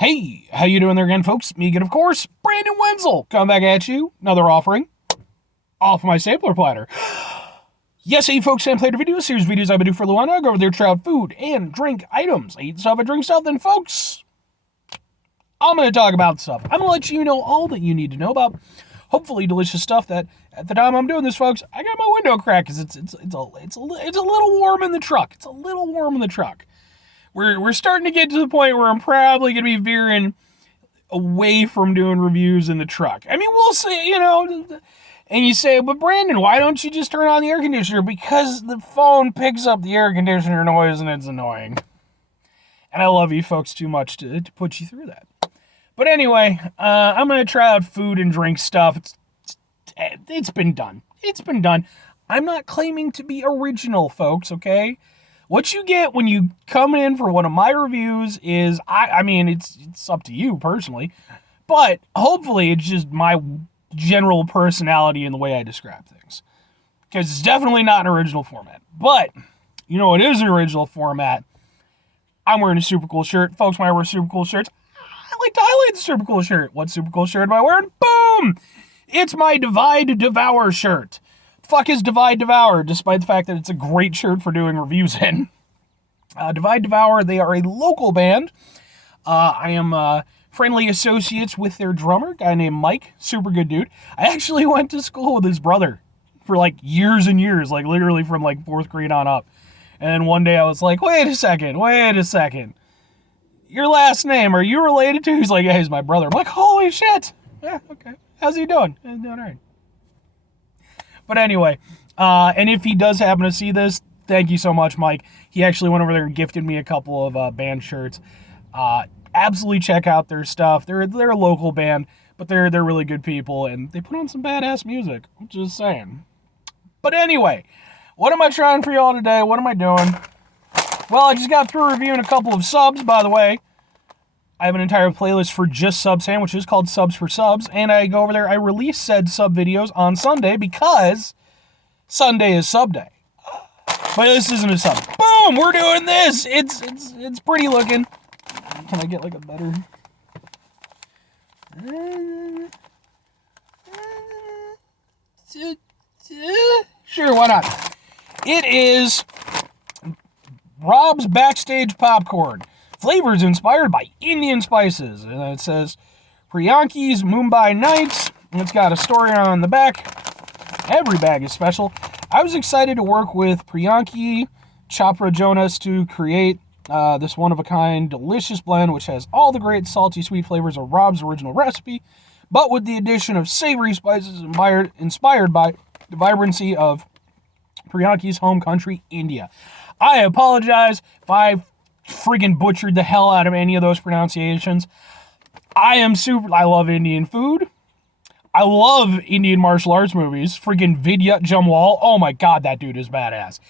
Hey, how you doing there again, folks? Me again, of course, Brandon Wenzel, coming back at you. Another offering off my sampler platter. Yes, hey folks, Sam Platter videos. Here's videos I've been doing for a little while now. I go over there, try out food and drink items. I eat stuff, I drink stuff, then folks, I'm going to talk about stuff. I'm going to let you know all that you need to know about hopefully delicious stuff that at the time I'm doing this, folks, I got my window cracked because it's a little warm in the truck. It's a little warm in the truck. We're starting to get to the point where I'm probably going to be veering away from doing reviews in the truck. I mean, we'll see, And you say, but Brandon, why don't you just turn on the air conditioner? Because the phone picks up the air conditioner noise and it's annoying. And I love you folks too much to put you through that. But anyway, I'm going to try out food and drink stuff. It's been done. It's been done. I'm not claiming to be original, folks, okay? What you get when you come in for one of my reviews is, I mean, it's up to you personally, but hopefully it's just my general personality and the way I describe things. Because it's definitely not an original format. But, you know what is an original format? I'm wearing a super cool shirt. Folks, when I wear super cool shirts, I like to highlight the super cool shirt. What super cool shirt am I wearing? Boom! It's my Divide Devour shirt. Fuck is Divide Devour, despite the fact that it's a great shirt for doing reviews in. Divide Devour, they are a local band. I am friendly associates with their drummer, a guy named Mike, super good dude. I actually went to school with his brother for like years and years, like literally from like 4th grade on up. And then one day I was like, wait a second. Your last name, are you related to? He's like, yeah, he's my brother. I'm like, holy shit. Yeah, okay. How's he doing? He's doing all right. But anyway, and if he does happen to see this, thank you so much, Mike. He actually went over there and gifted me a couple of band shirts. Absolutely check out their stuff. They're a local band, but they're really good people, and they put on some badass music. I'm just saying. But anyway, what am I trying for y'all today? What am I doing? Well, I just got through reviewing a couple of subs, by the way. I have an entire playlist for just sub sandwiches called Subs for Subs, and I go over there, I release said sub videos on Sunday because Sunday is sub day. But this isn't a sub. Boom! We're doing this! It's pretty looking. Can I get like a better... Sure, why not? It is Rob's Backstage popcorn. Flavors inspired by Indian spices. And it says Priyanki's Mumbai Nights. And it's got a story on the back. Every bag is special. I was excited to work with Priyanki Chopra Jonas to create this one-of-a-kind delicious blend which has all the great salty sweet flavors of Rob's original recipe, but with the addition of savory spices inspired by the vibrancy of Priyanki's home country, India. I apologize if I friggin' butchered the hell out of any of those pronunciations. I love Indian food. I love Indian martial arts movies. Friggin' Vidyut Jamwal. Oh my god, that dude is badass.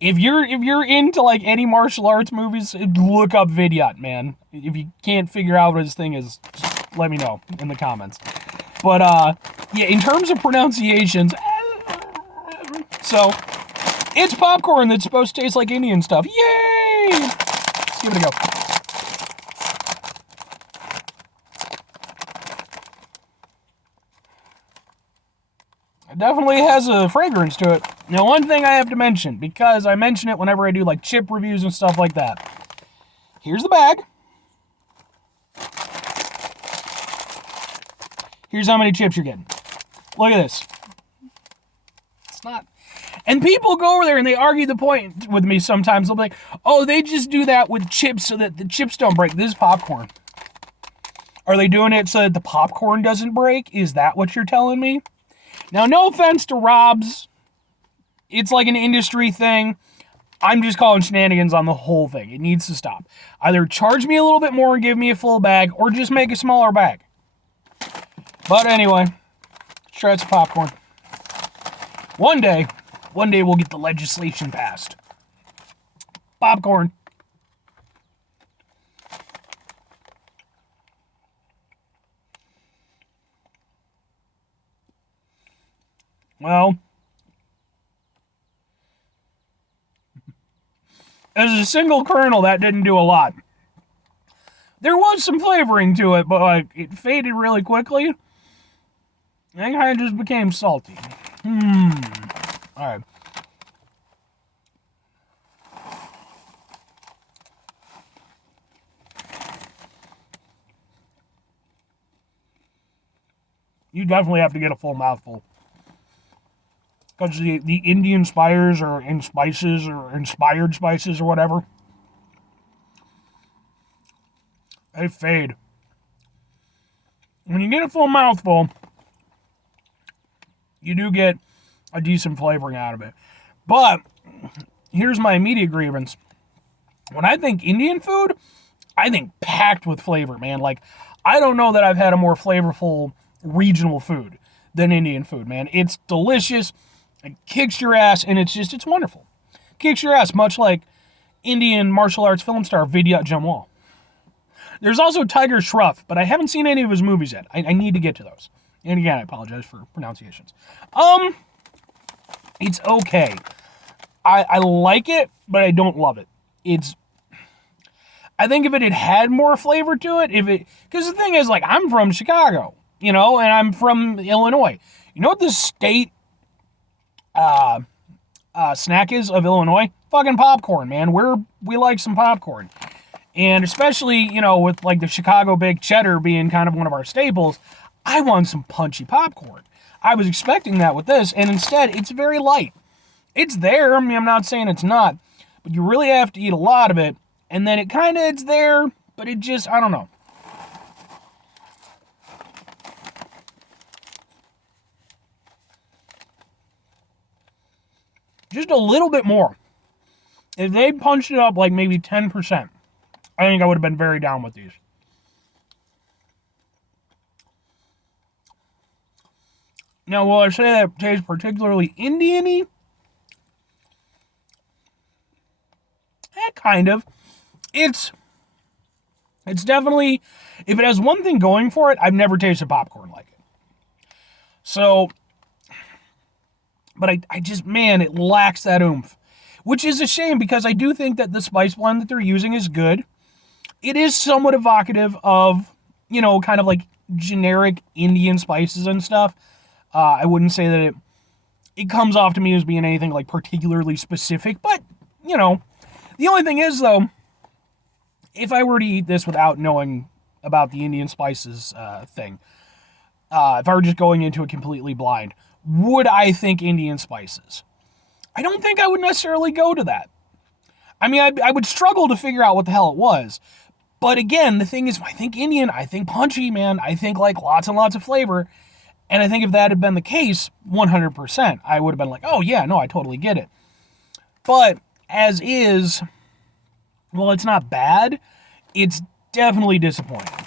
If you're into like any martial arts movies, look up Vidyut, man. If you can't figure out what his thing is, just let me know in the comments. But yeah, in terms of pronunciations, so it's popcorn that's supposed to taste like Indian stuff. Yay! Let's give it a go. It definitely has a fragrance to it. Now, one thing I have to mention, because I mention it whenever I do like chip reviews and stuff like that. Here's the bag. Here's how many chips you're getting. Look at this. It's not... And people go over there and they argue the point with me sometimes. They'll be like, oh, they just do that with chips so that the chips don't break. This is popcorn. Are they doing it so that the popcorn doesn't break? Is that what you're telling me? Now, no offense to Rob's. It's like an industry thing. I'm just calling shenanigans on the whole thing. It needs to stop. Either charge me a little bit more and give me a full bag, or just make a smaller bag. But anyway, let's try some popcorn. One day we'll get the legislation passed. Popcorn. Well, as a single kernel, that didn't do a lot. There was some flavoring to it, but like it faded really quickly. And it kind of just became salty. All right. You definitely have to get a full mouthful. Because the Indian spires or in spices or inspired spices or whatever, they fade. When you get a full mouthful, you do get a decent flavoring out of it. But here's my immediate grievance. When I think Indian food, I think packed with flavor, man. Like, I don't know that I've had a more flavorful regional food than Indian food, man. It's delicious. It kicks your ass, and it's wonderful. Kicks your ass, much like Indian martial arts film star Vidyut Jamal. There's also Tiger Shroff, but I haven't seen any of his movies yet. I need to get to those. And again, I apologize for pronunciations. It's okay. I like it, but I don't love it. I think if it had more flavor to it, because the thing is, like, I'm from Chicago, and I'm from Illinois. You know what the state snack is of Illinois? Fucking popcorn, man. We like some popcorn. And especially, with like the Chicago baked cheddar being kind of one of our staples, I want some punchy popcorn. I was expecting that with this, and instead, it's very light. It's there. I mean, I'm not saying it's not, but you really have to eat a lot of it, and then it's there, but it just, I don't know. Just a little bit more. If they punched it up like maybe 10%, I think I would have been very down with these. Now, will I say that it tastes particularly Indian-y? Kind of. It's definitely, if it has one thing going for it, I've never tasted popcorn like it. So, but I just, man, it lacks that oomph. Which is a shame, because I do think that the spice blend that they're using is good. It is somewhat evocative of, kind of like generic Indian spices and stuff. I wouldn't say that it comes off to me as being anything like particularly specific, but, the only thing is, though, if I were to eat this without knowing about the Indian spices thing, if I were just going into it completely blind, would I think Indian spices? I don't think I would necessarily go to that. I mean, I would struggle to figure out what the hell it was. But again, the thing is, I think Indian, I think punchy, man. I think like lots and lots of flavor. And I think if that had been the case, 100%, I would have been like, oh yeah, no, I totally get it. But as is, well, it's not bad. It's definitely disappointing.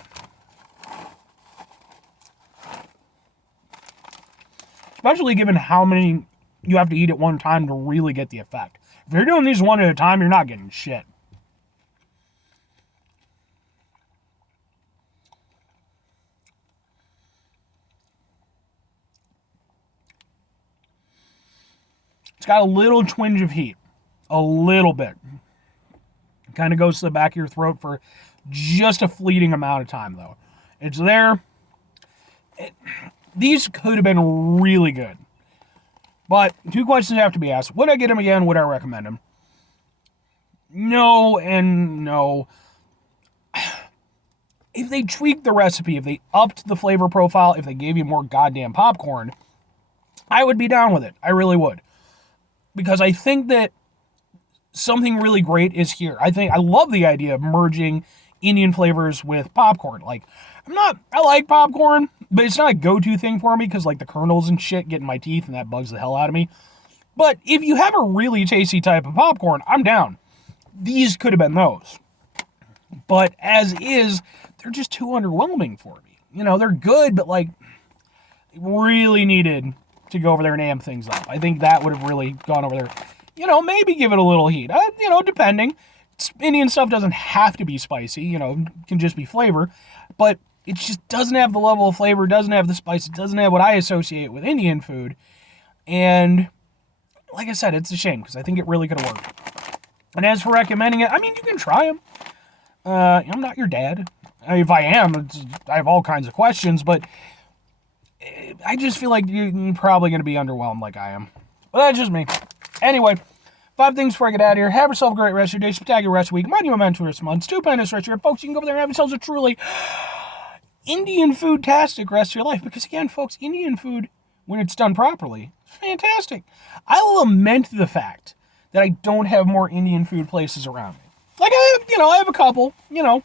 Especially given how many you have to eat at one time to really get the effect. If you're doing these one at a time, you're not getting shit. It's got a little twinge of heat. A little bit. It kind of goes to the back of your throat for just a fleeting amount of time, though. It's there. These could have been really good. But 2 questions have to be asked. Would I get them again? Would I recommend them? No and no. If they tweaked the recipe, if they upped the flavor profile, if they gave you more goddamn popcorn, I would be down with it. I really would. Because I think that something really great is here. I love the idea of merging Indian flavors with popcorn. Like, I like popcorn, but it's not a go-to thing for me because, like, the kernels and shit get in my teeth and that bugs the hell out of me. But if you have a really tasty type of popcorn, I'm down. These could have been those. But as is, they're just too underwhelming for me. They're good, but, like, really needed to go over there and amp things up. I think that would have really gone over there. Maybe give it a little heat. Depending. Indian stuff doesn't have to be spicy, it can just be flavor. But it just doesn't have the level of flavor, doesn't have the spice, it doesn't have what I associate with Indian food. And like I said, it's a shame because I think it really could have worked. And as for recommending it, I mean, you can try them. I'm not your dad. If I am, I have all kinds of questions, but I just feel like you're probably going to be underwhelmed like I am. But that's just me. Anyway, 5 things before I get out of here. Have yourself a great rest of your day, spectacular rest of your week, monumentous month, stupendous rest of your day. Folks, you can go over there and have yourselves a truly Indian food-tastic rest of your life. Because again, folks, Indian food, when it's done properly, is fantastic. I lament the fact that I don't have more Indian food places around me. Like, I have a couple, and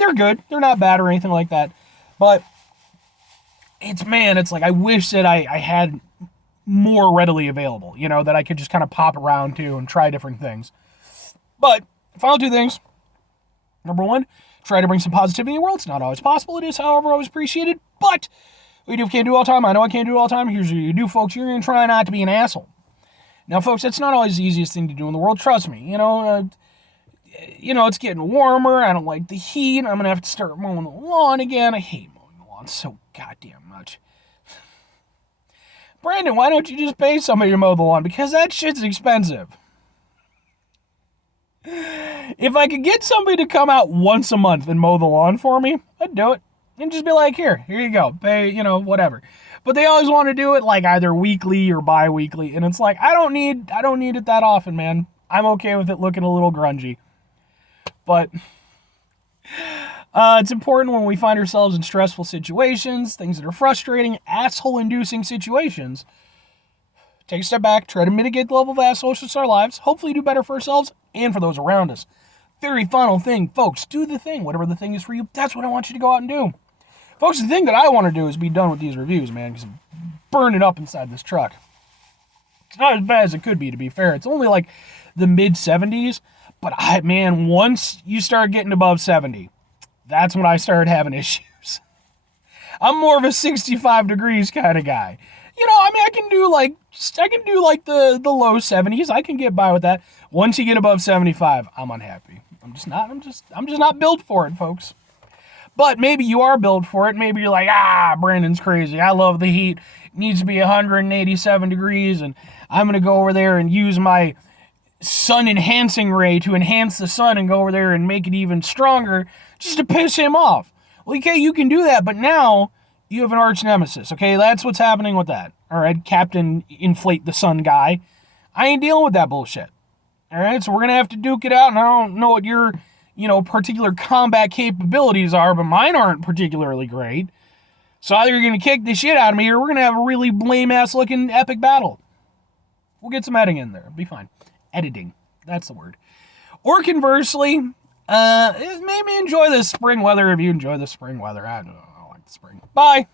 they're good. They're not bad or anything like that. But it's like I wish that I had more readily available, that I could just kind of pop around to and try different things. But final 2 things. Number 1, try to bring some positivity in the world. It's not always possible. It is, however, always appreciated. But we can't do it all the time. I know I can't do it all the time. Here's what you do, folks. You're going to try not to be an asshole. Now, folks, that's not always the easiest thing to do in the world. Trust me. It's getting warmer. I don't like the heat. I'm going to have to start mowing the lawn again. I hate mowing the lawn so goddamn much. Brandon, why don't you just pay somebody to mow the lawn? Because that shit's expensive. If I could get somebody to come out once a month and mow the lawn for me, I'd do it. And just be like, here you go. Pay, whatever. But they always want to do it like either weekly or bi-weekly. And it's like, I don't need it that often, man. I'm okay with it looking a little grungy. But it's important when we find ourselves in stressful situations, things that are frustrating, asshole-inducing situations. Take a step back, try to mitigate the level of assholishness in our lives, hopefully do better for ourselves and for those around us. Very final thing, folks, do the thing. Whatever the thing is for you, that's what I want you to go out and do. Folks, the thing that I want to do is be done with these reviews, man, because I'm burning up inside this truck. It's not as bad as it could be, to be fair. It's only like the mid-70s, but once you start getting above 70, that's when I started having issues. I'm more of a 65 degrees kind of guy. I can do like the low 70s. I can get by with that. Once you get above 75, I'm unhappy. I'm just not built for it, folks. But maybe you are built for it. Maybe you're like, Brandon's crazy. I love the heat. It needs to be 187 degrees, and I'm going to go over there and use my sun enhancing ray to enhance the sun and go over there and make it even stronger just to piss him off. Well, okay, you can do that, but now you have an arch nemesis, okay? That's what's happening with that. All right, Captain Inflate the Sun guy. I ain't dealing with that bullshit. All right, so we're going to have to duke it out, and I don't know what your, particular combat capabilities are, but mine aren't particularly great. So either you're going to kick the shit out of me, or we're going to have a really lame-ass looking epic battle. We'll get some editing in there. It'll be fine. Editing. That's the word. Or conversely, maybe enjoy the spring weather if you enjoy the spring weather. I don't know. I like the spring. Bye.